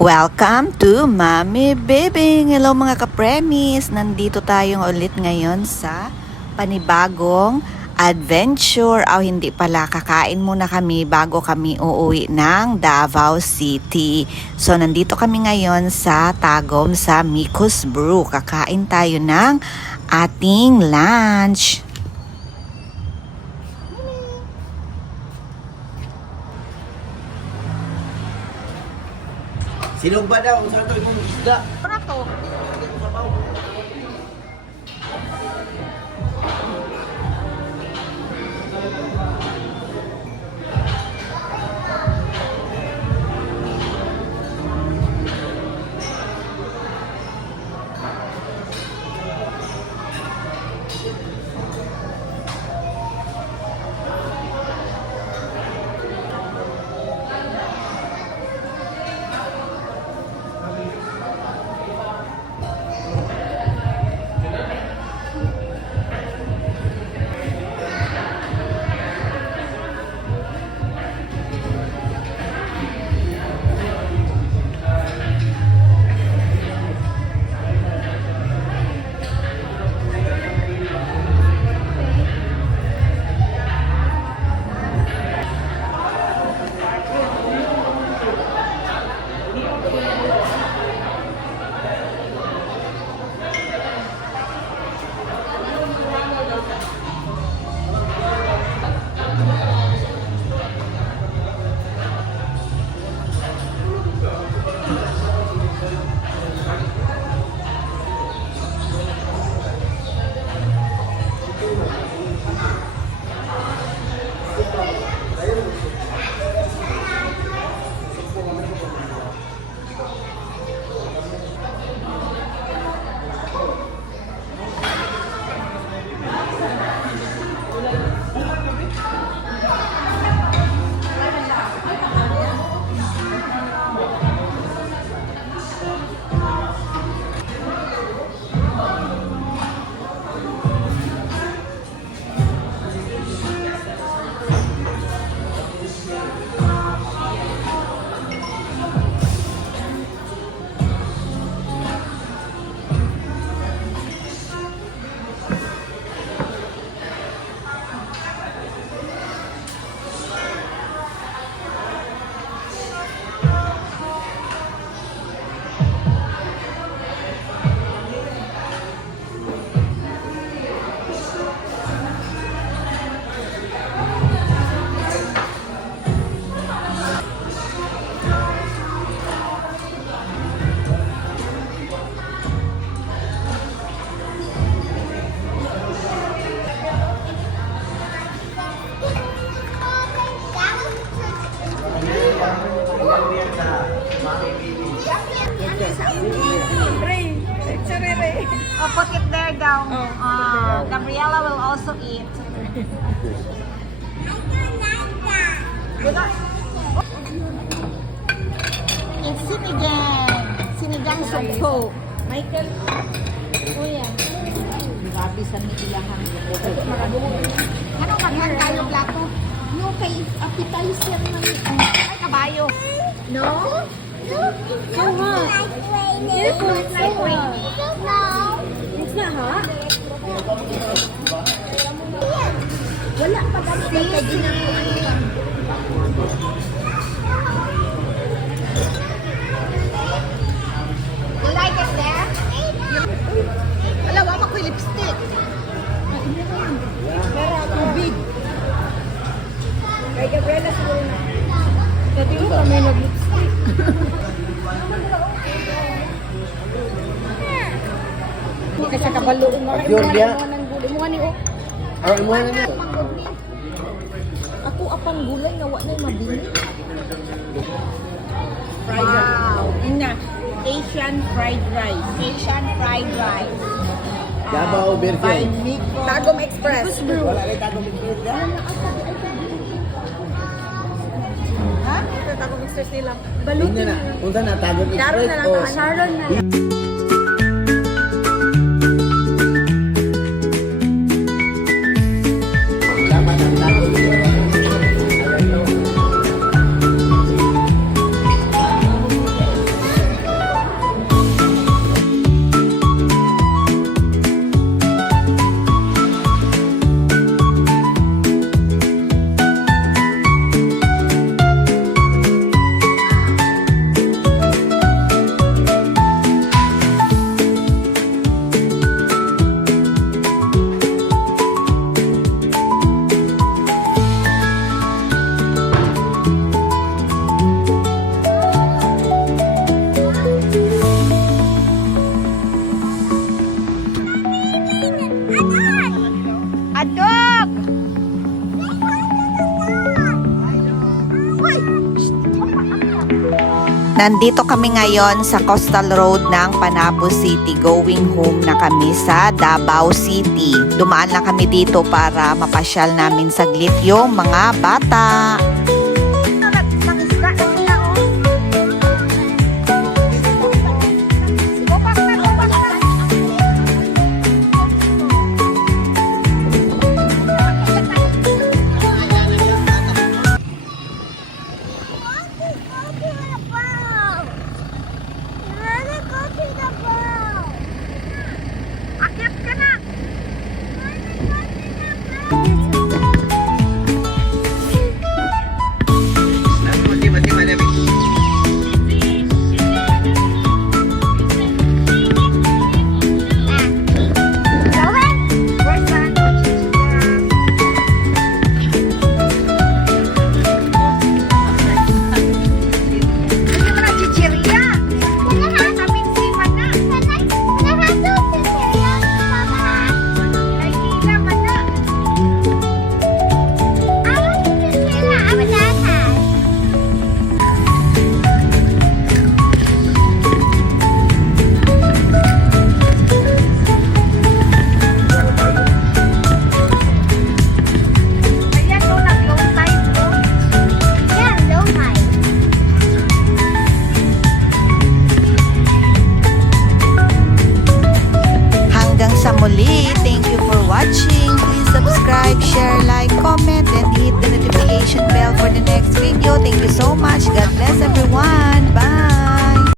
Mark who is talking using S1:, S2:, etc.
S1: Welcome to Mami Bibing! Hello mga kapremis! Nandito tayo ulit ngayon sa panibagong adventure. Aw, hindi pala. Kakain muna kami bago kami uuwi ng Davao City. So, nandito kami ngayon sa Tagum sa Mikus Brew. Kakain tayo ng ating lunch.
S2: Silog ba daw? Saan ito yung isda?
S3: Prato. 감사합니다. There daw. Uh, Gabriela will also eat. It's sinigang. Sinigang sugpo.
S4: Michael, kuya. Grabe sa nilahan.
S3: Ano kaghan tayo plato? No, kay
S4: appetizer man.
S3: Ay, kabayo.
S4: No?
S5: So
S4: hot. It's not like
S5: raining.
S4: Hot?
S5: Wala
S4: pa
S3: ganito kay ginagawa nila.
S4: Hindi ka sa kabaloon mo. Pure
S2: dia.
S4: Mo ni o.
S3: Ay, mo na niya.
S4: Ako apang gulay nga wa na mabili. Wow. Ina, Asian fried rice.
S3: Asian fried rice.
S2: Davao By Berkel.
S3: Miko. Tagum
S4: Express. Wala
S2: rin tago bigyan
S3: Ha? Ito
S4: Tagum Express nila. Na.
S2: Punta na, tago Sharon na lang. o- Sharon na lang.
S1: Nandito kami ngayon sa Coastal Road ng Panabo City. Going home na kami sa Davao City. Dumaan lang kami dito para mapasyal namin saglit yung mga bata. muli. Thank you for watching. Please subscribe, share, like, comment, and hit the notification bell for the next video. Thank you so much. God bless everyone. Bye.